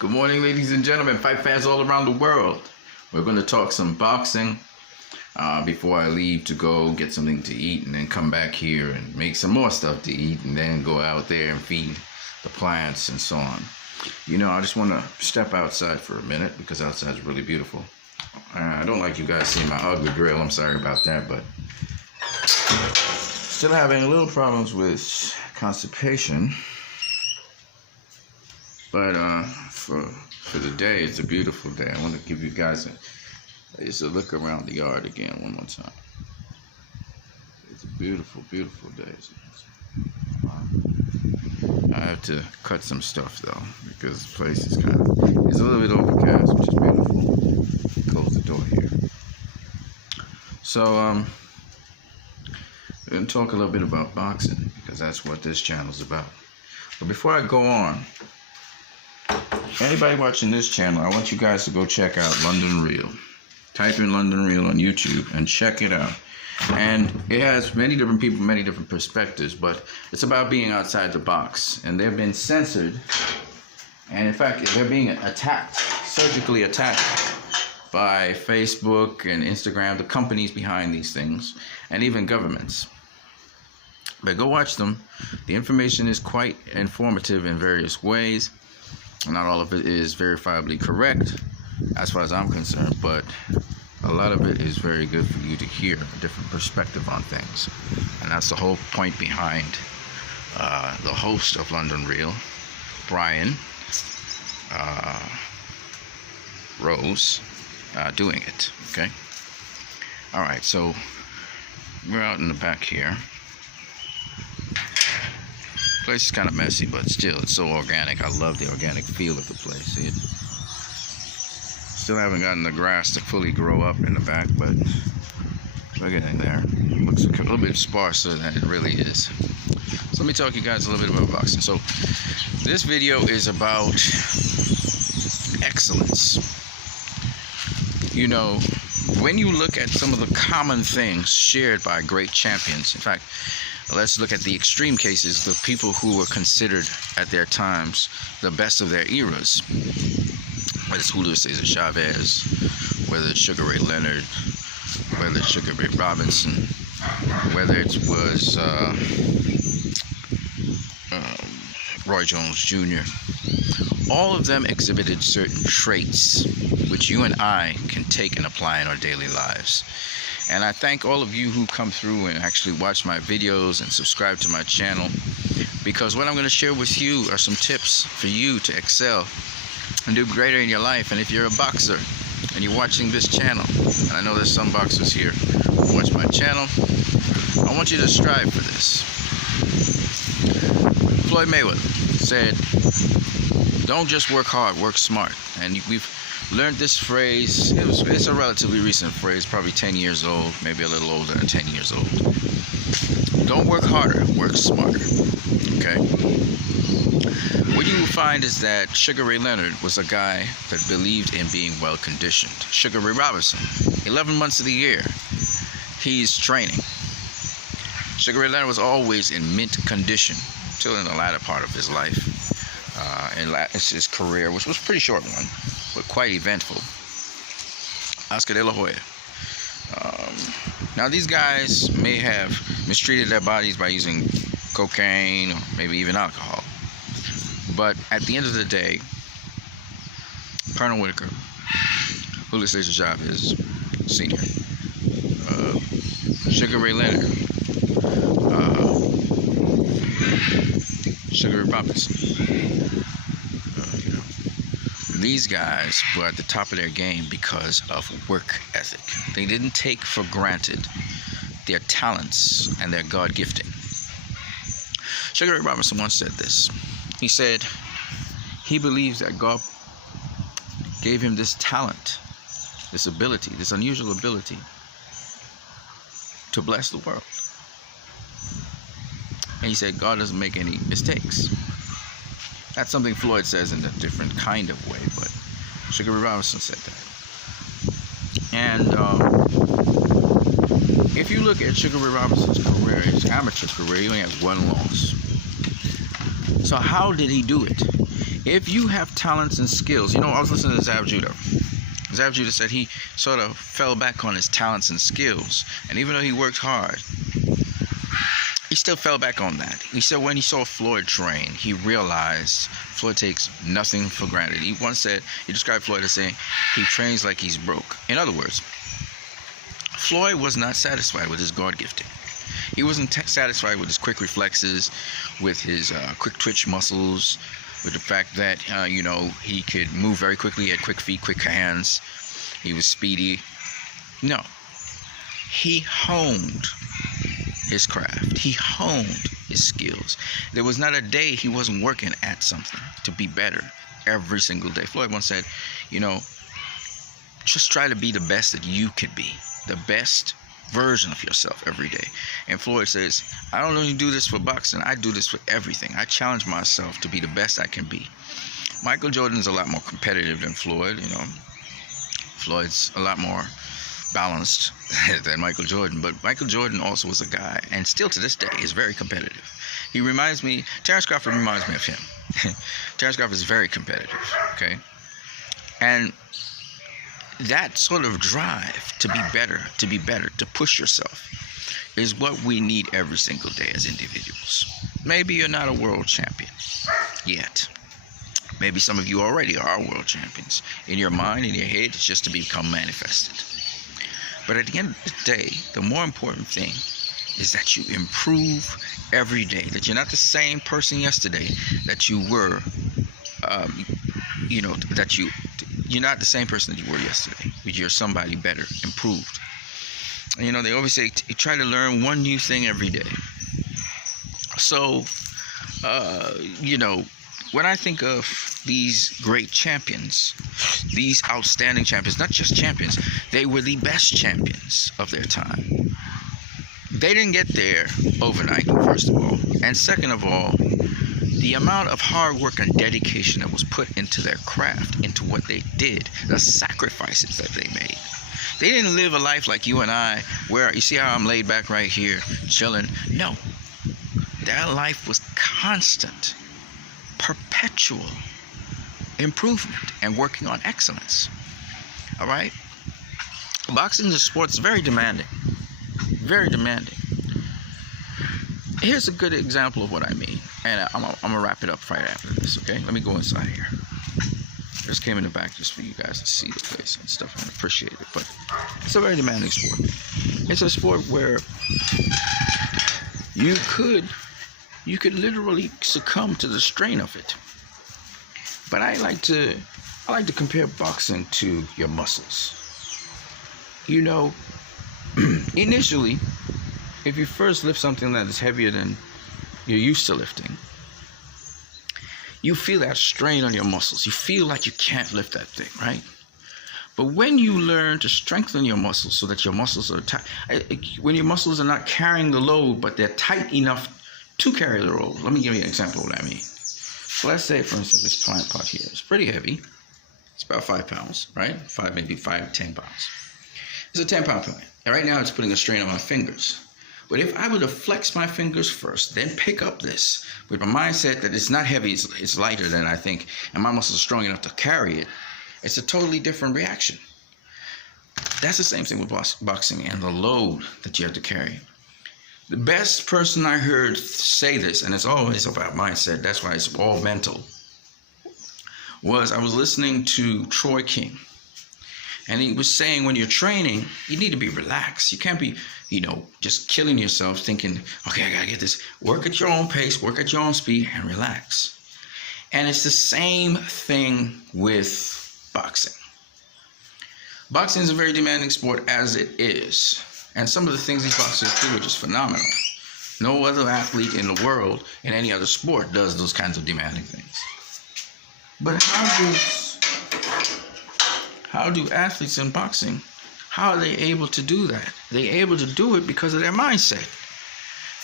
Good morning, ladies and gentlemen, fight fans all around the world. We're going to talk some boxing before I leave to go get something to eat and then come back here and make some more stuff to eat and then go out there and feed the plants and so on. You know, I just want to step outside for a minute because outside is really beautiful. I don't like you guys seeing my ugly grill. I'm sorry about that, but still having a little problems with constipation. But for the day, it's a beautiful day. I want to give you guys just a look around the yard again one more time. It's a beautiful, beautiful day. I have to cut some stuff though because the place is it's a little bit overcast, which is beautiful. Close the door here. So we're gonna talk a little bit about boxing because that's what this channel is about. But before I go on, anybody watching this channel, I want you guys to go check out London Real. Type in London Real on YouTube and check it out. And it has many different people, many different perspectives, but it's about being outside the box. And they've been censored, and in fact, they're being attacked, surgically attacked by Facebook and Instagram, the companies behind these things, and even governments. But go watch them. The information is quite informative in various ways. Not all of it is verifiably correct, as far as I'm concerned, but a lot of it is very good for you to hear a different perspective on things. And that's the whole point behind the host of London Real, Brian Rose, doing it. Okay. All right. So we're out in the back here. Place is kind of messy, but still, it's so organic. I love the organic feel of the place. See it? Still haven't gotten the grass to fully grow up in the back, but we're getting there. It looks a little bit sparser than it really is. So let me talk to you guys a little bit about boxing. So this video is about excellence. You know, when you look at some of the common things shared by great champions, in fact, let's look at the extreme cases, the people who were considered at their times the best of their eras. Whether it's Julio Cesar Chavez, whether it's Sugar Ray Leonard, whether it's Sugar Ray Robinson, whether it was Roy Jones Jr. All of them exhibited certain traits which you and I can take and apply in our daily lives. And I thank all of you who come through and actually watch my videos and subscribe to my channel, because what I'm going to share with you are some tips for you to excel and do greater in your life. And if you're a boxer and you're watching this channel, and I know there's some boxers here who watch my channel, I want you to strive for this. Floyd Mayweather said, don't just work hard, work smart. And we've learned this phrase. It's a relatively recent phrase, probably 10 years old, maybe a little older than 10 years old. Don't work harder, work smarter. Okay? What you will find is that Sugar Ray Leonard was a guy that believed in being well conditioned. Sugar Ray Robinson, 11 months of the year, he's training. Sugar Ray Leonard was always in mint condition until in the latter part of his life. And his career, which was a pretty short one, but quite eventful. Oscar De La Hoya. Now these guys may have mistreated their bodies by using cocaine or maybe even alcohol. But at the end of the day, Colonel Whitaker, Julio Cesar Chavez Sr., Sugar Ray Leonard, Sugar Ray Robinson, these guys were at the top of their game because of work ethic. They didn't take for granted their talents and their God gifting. Sugar Ray Robinson once said this. He said he believes that God gave him this talent, this ability, this unusual ability to bless the world. And he said God doesn't make any mistakes. That's something Floyd says in a different kind of way, but Sugar Ray Robinson said that. And if you look at Sugar Ray Robinson's career, his amateur career, he only has one loss. So how did he do it? If you have talents and skills, I was listening to Zav Judah. Zav Judah said he sort of fell back on his talents and skills. And even though he worked hard, he still fell back on that. He said when he saw Floyd train, he realized Floyd takes nothing for granted. He described Floyd as saying he trains like he's broke. In other words, Floyd was not satisfied with his guard gifting. He wasn't satisfied with his quick reflexes, with his quick twitch muscles, with the fact that, he could move very quickly, he had quick feet, quick hands, he was speedy. No. He honed his craft. He honed his skills. There was not a day he wasn't working at something to be better every single day. Floyd once said, just try to be the best that you could be, the best version of yourself every day. And Floyd says, I don't only do this for boxing, I do this for everything. I challenge myself to be the best I can be. Michael Jordan's a lot more competitive than Floyd. Floyd's a lot more balanced than Michael Jordan, but Michael Jordan also was a guy, and still to this day is very competitive. Terrence Crawford reminds me of him. Terrence Crawford is very competitive, okay? And that sort of drive to be better, to push yourself, is what we need every single day as individuals. Maybe you're not a world champion yet. Maybe some of you already are world champions. In your mind, in your head, it's just to become manifested. But at the end of the day, the more important thing is that you improve every day, that you're not the same person yesterday that you were, you're not the same person that you were yesterday, but you're somebody better, improved. And, they always say, try to learn one new thing every day. So, when I think of these great champions, these outstanding champions, not just champions, they were the best champions of their time. They didn't get there overnight, first of all. And second of all, the amount of hard work and dedication that was put into their craft, into what they did, the sacrifices that they made. They didn't live a life like you and I, where you see how I'm laid back right here, chilling. No. Their life was constant, perpetual improvement and working on excellence. All right? Boxing is a sport that's very demanding. Very demanding. Here's a good example of what I mean. And I'm going to wrap it up right after this, okay? Let me go inside here. Just came in the back just for you guys to see the place and stuff and appreciate it. But it's a very demanding sport. It's a sport where you could literally succumb to the strain of it. But I like to compare boxing to your muscles. Initially, if you first lift something that is heavier than you're used to lifting, you feel that strain on your muscles. You feel like you can't lift that thing, right? But when you learn to strengthen your muscles so that your muscles are tight, when your muscles are not carrying the load, but they're tight enough to carry the load. Let me give you an example of what I mean. So let's say, for instance, this plant pot here is pretty heavy. It's about 5 pounds, right? 10 pounds. It's a 10-pound plant. And right now it's putting a strain on my fingers. But if I were to flex my fingers first, then pick up this with my mindset that it's not heavy, it's lighter than I think, and my muscles are strong enough to carry it, it's a totally different reaction. That's the same thing with boxing and the load that you have to carry. The best person I heard say this, and it's always about mindset, that's why it's all mental, was I was listening to Troy King. And he was saying when you're training, you need to be relaxed. You can't be, just killing yourself thinking, okay, I got to get this. Work at your own pace, work at your own speed, and relax. And it's the same thing with boxing. Boxing is a very demanding sport as it is. And some of the things these boxers do are just phenomenal. No other athlete in the world in any other sport does those kinds of demanding things. But how do athletes in boxing, how are they able to do that? They're able to do it because of their mindset.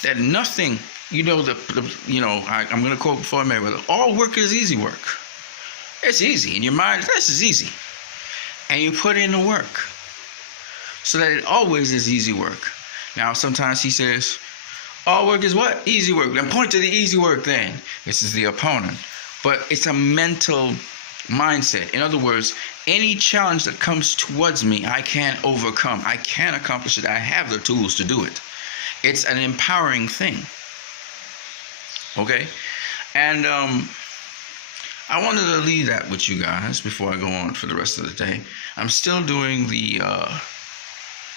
That nothing, I'm going to quote Floyd Mayweather, all work is easy work. It's easy. In your mind, this is easy. And you put in the work so that it always is easy work. Now, sometimes he says, all work is what? Easy work. Then point to the easy work then. This is the opponent. but it's a mental mindset. In other words, any challenge that comes towards me, I can overcome. I can accomplish it. I have the tools to do it. It's an empowering thing. Okay? And I wanted to leave that with you guys before I go on for the rest of the day. I'm still doing the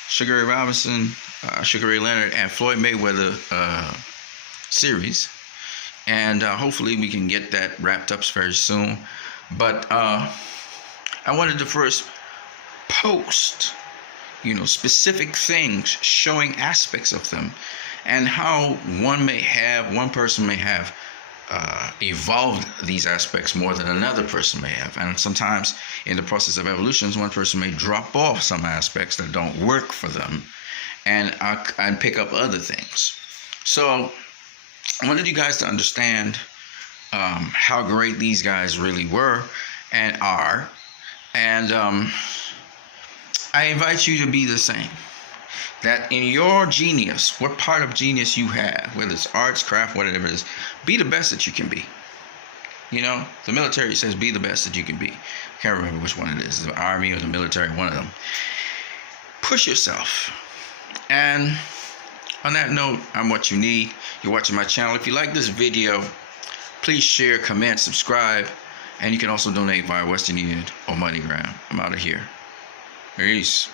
Sugar Ray Robinson, Sugar Ray Leonard, and Floyd Mayweather series. And hopefully we can get that wrapped up very soon. But I wanted to first post, specific things showing aspects of them and how one person may have evolved these aspects more than another person may have. And sometimes in the process of evolution, one person may drop off some aspects that don't work for them and pick up other things. So I wanted you guys to understand how great these guys really were and are. And I invite you to be the same. That in your genius, what part of genius you have, whether it's arts, craft, whatever it is, be the best that you can be. The military says be the best that you can be. I can't remember which one it is, the army or the military, one of them. Push yourself. And on that note, I'm what you need. You're watching my channel. If you like this video, please share, comment, subscribe, and you can also donate via Western Union or MoneyGram. I'm out of here. Peace.